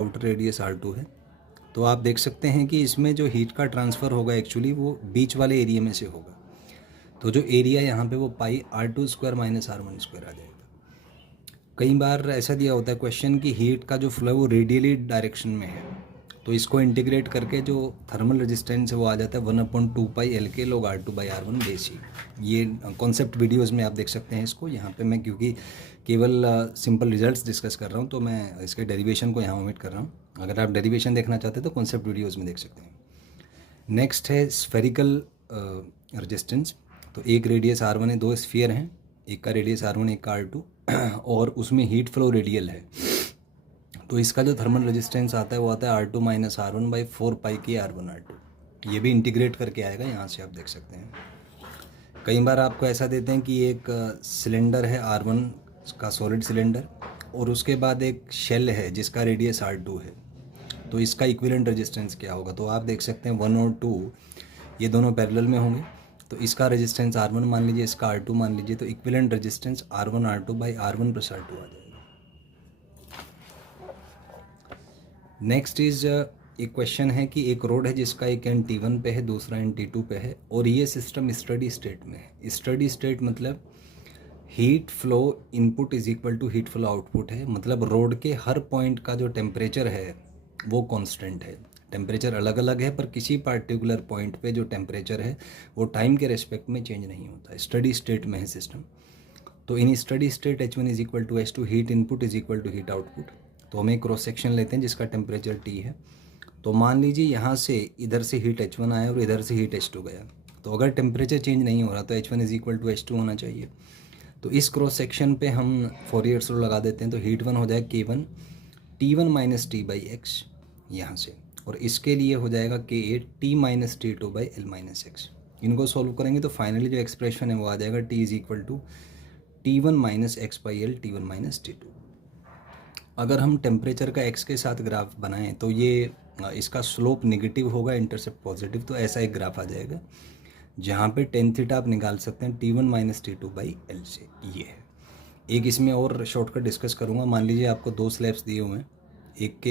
Outer radius R2 है। तो आप देख सकते हैं कि इसमें जो हीट का ट्रांसफ़र होगा एक्चुअली वो बीच वाले एरिया में से होगा। तो जो एरिया यहाँ पे वो pi R2 square minus R1 square आ जाएगा। कई बार ऐसा दिया होता है क्वेश्चन कि हीट का जो फ्लो है वो रेडियली डायरेक्शन में है, तो इसको इंटीग्रेट करके जो थर्मल रेजिस्टेंस है वो आ जाता है 1/2 पाई एल के log R2/R1 बेसी। ये कॉन्सेप्ट वीडियोस में आप देख सकते हैं इसको। यहाँ पे मैं क्योंकि केवल सिंपल रिजल्ट्स डिस्कस कर रहा हूँ तो मैं इसके डेरिवेशन को यहाँ ओमिट कर रहा हूँ। अगर आप डेरिवेशन देखना चाहते हैं तो कॉन्सेप्ट वीडियोज़ में देख सकते हैं। नेक्स्ट है स्फेरिकल रेजिस्टेंस। तो एक रेडियस R1 है, दो स्फीयर हैं, एक का रेडियस R1 एक का R2 और उसमें हीट फ्लो रेडियल है। तो इसका जो थर्मल रेजिस्टेंस आता है वो आता है R2 माइनस R1/4 पाई के R1 R2। ये भी इंटीग्रेट करके आएगा, यहाँ से आप देख सकते हैं। कई बार आपको ऐसा देते हैं कि एक सिलेंडर है R1 का सॉलिड सिलेंडर और उसके बाद एक शेल है जिसका रेडियस R2 है, तो इसका इक्विवेलेंट रेजिस्टेंस क्या होगा। तो आप देख सकते हैं 1 और 2 ये दोनों पैरेलल में होंगे, तो इसका रेजिस्टेंस R1 मान लीजिए, इसका R2 मान लीजिए, तो equivalent resistance R1 R2/R1 + R2 आ जाएगा। नेक्स्ट इज एक क्वेश्चन है कि एक रोड है जिसका एक एंड T1 पे है, दूसरा एंड T2 पे है और ये सिस्टम स्टडी स्टेट में है। स्टडी स्टेट मतलब heat flow input is equal to heat flow output है, मतलब रोड के हर पॉइंट का जो टेम्परेचर है वो कांस्टेंट है। टेम्परेचर अलग अलग है पर किसी पार्टिकुलर पॉइंट पे जो टेम्परेचर है वो टाइम के रेस्पेक्ट में चेंज नहीं होता। स्टडी स्टेट में है सिस्टम। तो in steady state H1 is equal to H2, heat input is equal to heat output. तो हम एक क्रॉस सेक्शन लेते हैं जिसका टेम्परेचर T है। तो मान लीजिए यहाँ से इधर से हीट H1 आया और इधर से हीट H2 गया, तो अगर टेम्परेचर चेंज नहीं हो रहा तो H1 is equal to H2 होना चाहिए। तो इस क्रॉस सेक्शन पे हम फोरियर रूल लगा देते हैं, तो हीट 1 हो जाएगा K1 T1 माइनस T/x यहाँ से, और इसके लिए हो जाएगा K8 T minus T2/L minus x। इनको सॉल्व करेंगे तो फाइनली जो एक्सप्रेशन है वो आ जाएगा T is equal to T1 minus x/L T1 minus T2। अगर हम टेम्परेचर का x के साथ ग्राफ बनाएं तो ये इसका स्लोप नेगेटिव होगा, इंटरसेप्ट पॉजिटिव, तो ऐसा एक ग्राफ आ जाएगा जहाँ पे टेन थीटा आप निकाल सकते हैं T1 माइनस T2/L से। ये है एक इसमें और शॉर्टकट डिस्कस करूँगा। मान लीजिए आपको दो स्लैब्स दिए हुए हैं, एक के